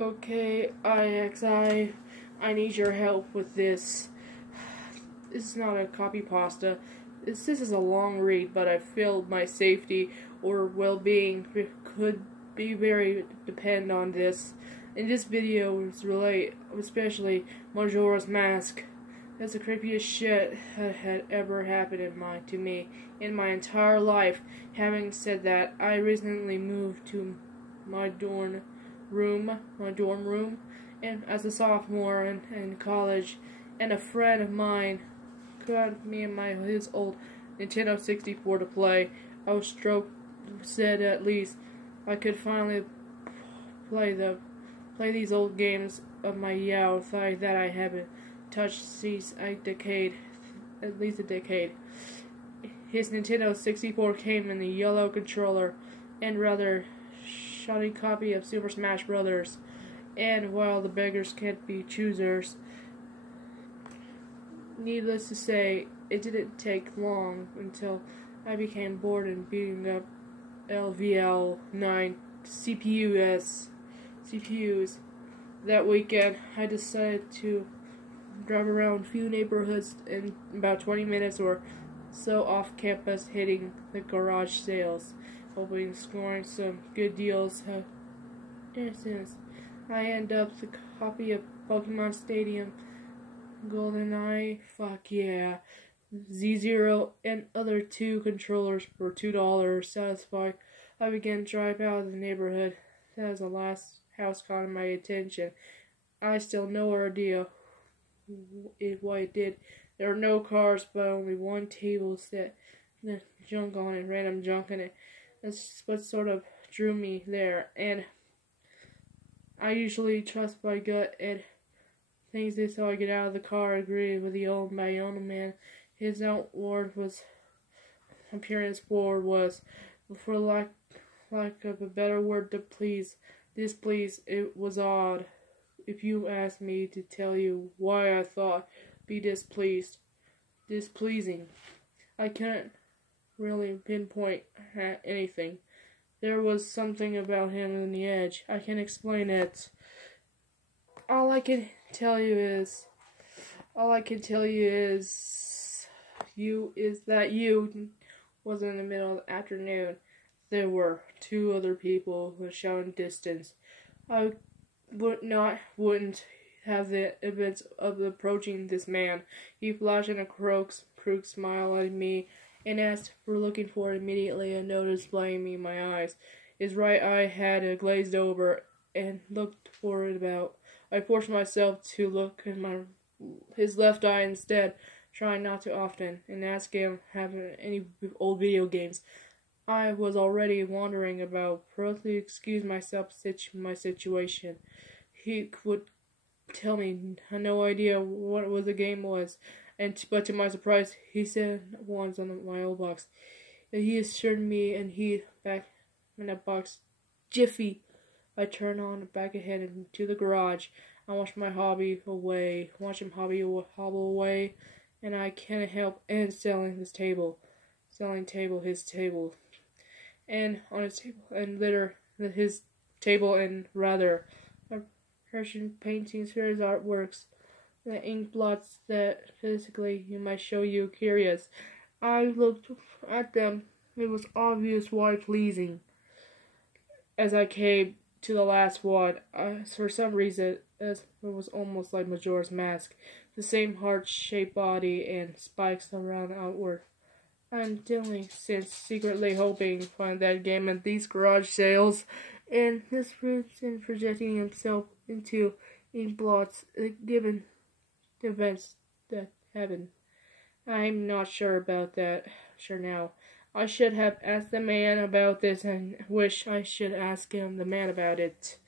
Okay, I need your help with this. This is not a copy pasta. This is a long read, but I feel my safety or well-being could be very depend on this. In this video is relate, especially Majora's Mask. That's the creepiest shit that had ever happened to me in my entire life. Having said that, I recently moved to my dorm room, and as a sophomore in college, and a friend of mine got me and his old Nintendo 64 to play. I was stoked, said at least I could finally play these old games of my youth that I haven't touched since at least a decade. His Nintendo 64 came in the yellow controller and rather shoddy copy of Super Smash Bros. And while the beggars can't be choosers, needless to say, it didn't take long until I became bored and beating up LVL9 CPUs. That weekend, I decided to drive around a few neighborhoods in about 20 minutes or so off campus, hitting the garage sales, hoping scoring some good deals. Since I end up with a copy of Pokemon Stadium, GoldenEye, fuck yeah, Z-Zero, and other 2 controllers for $2. Satisfied, I began to drive out of the neighborhood. That was the last house caught my attention. I still no idea what it did. There were no cars, but only one table set, the junk on it, random junk in it. That's what sort of drew me there, and I usually trust my gut and things this, so I get out of the car, agree with the old Bayona man. His outward appearance was, for lack of a better word, displeased. It was odd. If you asked me to tell you why I thought be displeasing, I can't really pinpoint anything. There was something about him on the edge. I can't explain it. All I can tell you is that you was in the middle of the afternoon. There were 2 other people who shouted distance. I wouldn't have the events of approaching this man. He flashed in a crook smile at me and asked for looking for it immediately. A notice blinding me in my eyes. His right eye had glazed over and looked for it about. I forced myself to look at his left eye instead, trying not to often, and asked him have any old video games. I was already wondering about, politely excused myself my situation. He would tell me no idea what the game was, but to my surprise, he said once on my old box. He assured me, and he'd back in that box, Jiffy. I turned on back ahead into the garage. I watched him hobble away, and I can't help and selling his table, and on his table, and later his table, and rather Persian paintings, various artworks, the ink blots that physically you might show you curious. I looked at them. It was obvious why pleasing. As I came to the last one, for some reason, it was almost like Majora's Mask, the same heart-shaped body and spikes around outward. I'm dealing since secretly hoping to find that game at these garage sales, and this proves in projecting himself into ink blots given events that happen. I'm not sure about that. Sure now. I should have asked the man about this, and wish I should ask him the man about it.